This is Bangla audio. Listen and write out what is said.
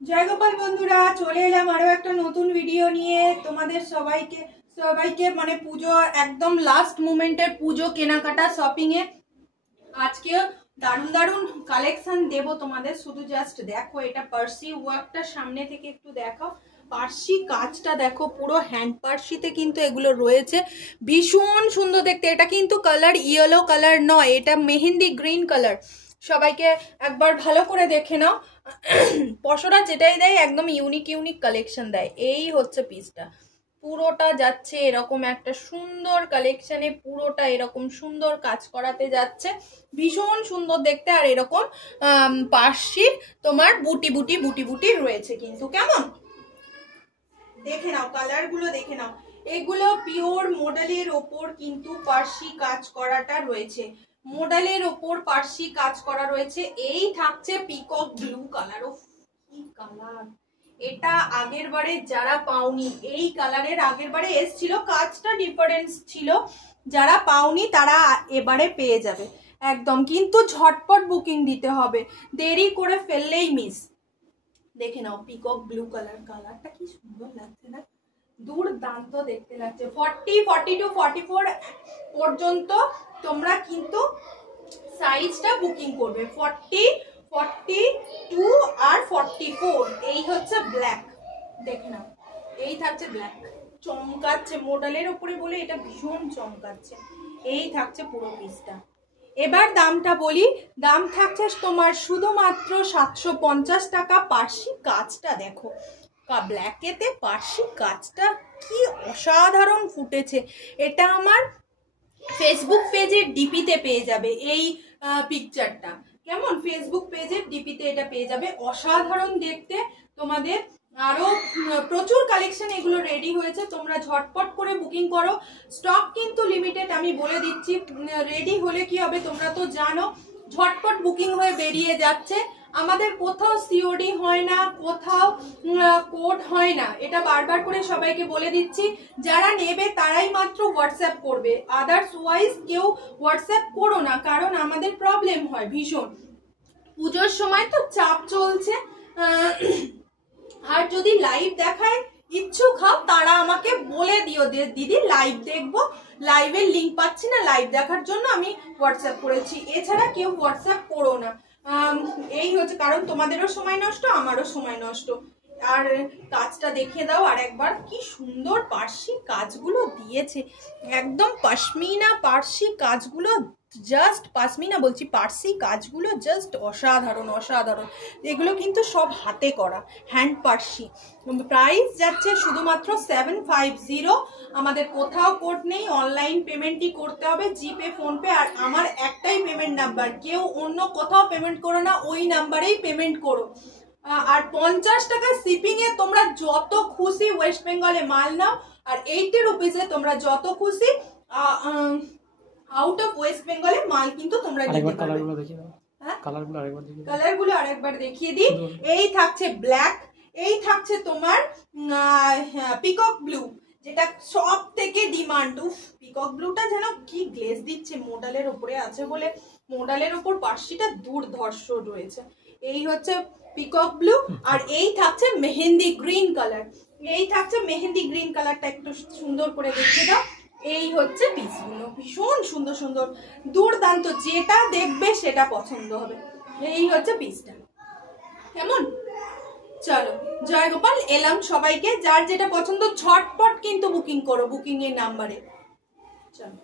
জয় গোপাল বন্ধুরা, চলে এলাম আরো একটা নতুন ভিডিও নিয়ে। তোমাদের সবাইকে মানে পুজো একদম লাস্ট মোমেন্টের পুজো কেনাকাটা শপিং এ আজকে দারুণ দারুণ কালেকশন দেব তোমাদের। শুধু জাস্ট দেখো, এটা পার্সি ওয়ার্কটা সামনে থেকে একটু দেখো, পার্সি কাজটা দেখো, পুরো হ্যান্ড পার্সিতে কিন্তু এগুলো রয়েছে, ভীষণ সুন্দর দেখতে। এটা কিন্তু কালার ইয়েলো কালার নয়, এটা মেহেন্দি গ্রিন কালার। সবাইকে একবার ভালো করে দেখে নাও। পশরা যেটাই দেয় একদম ইউনিক কালেকশন দেয়। এই হচ্ছে পিসটা, পুরোটা যাচ্ছে এরকম একটা সুন্দর কালেকশনে, পুরোটা এরকম সুন্দর কাজ করাতে যাচ্ছে, ভীষণ সুন্দর দেখতে। আর এরকম পার্সির তোমার বুটি বুটি রয়েছে কিন্তু, কেমন দেখে নাও, কালার গুলো দেখে নাও। এগুলো পিওর মডেলের ওপর কিন্তু পার্সি কাজ করাটা রয়েছে, মডেলের ওপর পার্সি কাজ করা রয়েছে। এই থাকছে পিকক ব্লু কালার। ও কি কালার এটা! আগের বারে যারা পাওনি, এই কালারের আগের বারে এসছিল, কাজটা ডিফারেন্স ছিল, যারা পাওনি তারা এবারে পেয়ে যাবে একদম। কিন্তু ঝটপট বুকিং দিতে হবে, দেরি করে ফেললেই মিস। দেখে নাও পিকক ব্লু কালার, কালারটা কি সুন্দর লাগছে না, দুর্দান্ত দেখতে লাগছে। 40, 42, 44 পর্যন্ত তোমরা কিন্তু সাইজটা বুকিং করবে। 40, 42 আর 44। এই হচ্ছে ব্ল্যাক, দেখে নাও, এই থাকছে ব্ল্যাক, চমকাচ্ছে মডেলের উপরে বলে এটা ভীষণ চমকাচ্ছে। এই থাকছে পুরো পিসটা। এবার দামটা বলি, দাম থাকছে তোমার শুধুমাত্র 750 টাকা। পার্সি কাজটা দেখো, ব্ল্যাকেতে পার্সি কাজটা কি অসাধারণ ফুটেছে। এটা আমার ফেসবুক পেজের ডিপিতে পেয়ে যাবে এই পিকচারটা, কেমন, ফেসবুক পেজের ডিপিতে এটা পেয়ে যাবে। অসাধারণ দেখতে। তোমাদের আরো প্রচুর কালেকশন এগুলো রেডি হয়েছে, তোমরা ঝটপট করে বুকিং করো। স্টক কিন্তু লিমিটেড, আমি বলে দিচ্ছি। রেডি হলে কি হবে তোমরা তো জানো, ঝটপট বুকিং হয়ে বেরিয়ে যাচ্ছে। আমাদের কোথাও সিওডি হয় না, কোথাও কোড হয় না, এটা বারবার করে সবাইকে বলে দিচ্ছি। যারা নেবে তারাই মাত্র হোয়াটসঅ্যাপ করবে, আদার্সওয়াইজ কেউ হোয়াটসঅ্যাপ করো না, কারণ আমাদের প্রবলেম হয় ভীষণ। পুজোর সময় তো চাপ চলছে। আর যদি লাইভ দেখায় ইচ্ছুক হও তারা আমাকে বলে দিও, দিদি লাইভ দেখবো, লাইভের লিঙ্ক পাচ্ছি না, লাইভ দেখার জন্য আমি হোয়াটসঅ্যাপ করেছি। এছাড়া কেউ হোয়াটসঅ্যাপ করো না। এই হচ্ছে কারণ, তোমাদেরও সময় নষ্ট, আমারও সময় নষ্ট। আর কাজটা দেখিয়ে দাও আর একবার, কি সুন্দর পার্সি কাজগুলো দিয়েছে, একদম পশমিনা পার্সি কাজগুলো, জাস্ট পশমিনা বলছি, পার্সি কাজগুলো জাস্ট অসাধারণ অসাধারণ। এগুলো কিন্তু সব হাতে করা হ্যান্ড পার্সি। প্রাইস যাচ্ছে শুধুমাত্র 750। আমাদের কোথাও কোড নেই, অনলাইন পেমেন্টই করতে হবে, জিপে, ফোনপে। আর আমার একটাই পেমেন্ট নাম্বার, কেউ অন্য কোথাও পেমেন্ট করো না, ওই নাম্বারেই পেমেন্ট করো। আর 50 টাকা শিপিং এ তোমরা যত খুশি ওয়েস্ট বেঙ্গলে মাল নাও, আর 80 রুপিসে তোমরা যত খুশি আউট অফ ওয়েস্ট বেঙ্গলে মাল কিন্তু তোমরা নিতে পারবে। কালারগুলো আরেকবার দেখিয়ে দিই। এই থাকছে ব্ল্যাক, এই থাকছে তোমার পিকক ব্লু, যেটা সব থেকে ডিমান্ড। উফ, পিকক ব্লুটা যেন কি গ্লেজ দিচ্ছে, মডেলের উপরে আছে বলে মডেলের উপর পার্সিটা দুর্ধর্ষ রয়েছে। এই হচ্ছে পিকক ব্লু। আর এই থাকছে মেহেন্দি গ্রিন কালার, এই থাকছে মেহেন্দি গ্রিন কালারটা একটু সুন্দর করে দেখতে দাও। এই হচ্ছে পিসগুলো, ভীষণ সুন্দর সুন্দর, দুর্দান্ত, যেটা দেখবে সেটা পছন্দ হবে। এই হচ্ছে পিসটা, কেমন? চলো, জয় গোপাল, এলাম সবাইকে। যার যেটা পছন্দ ঝটপট কিন্তু বুকিং করো, বুকিং এর নাম্বারে। চলো।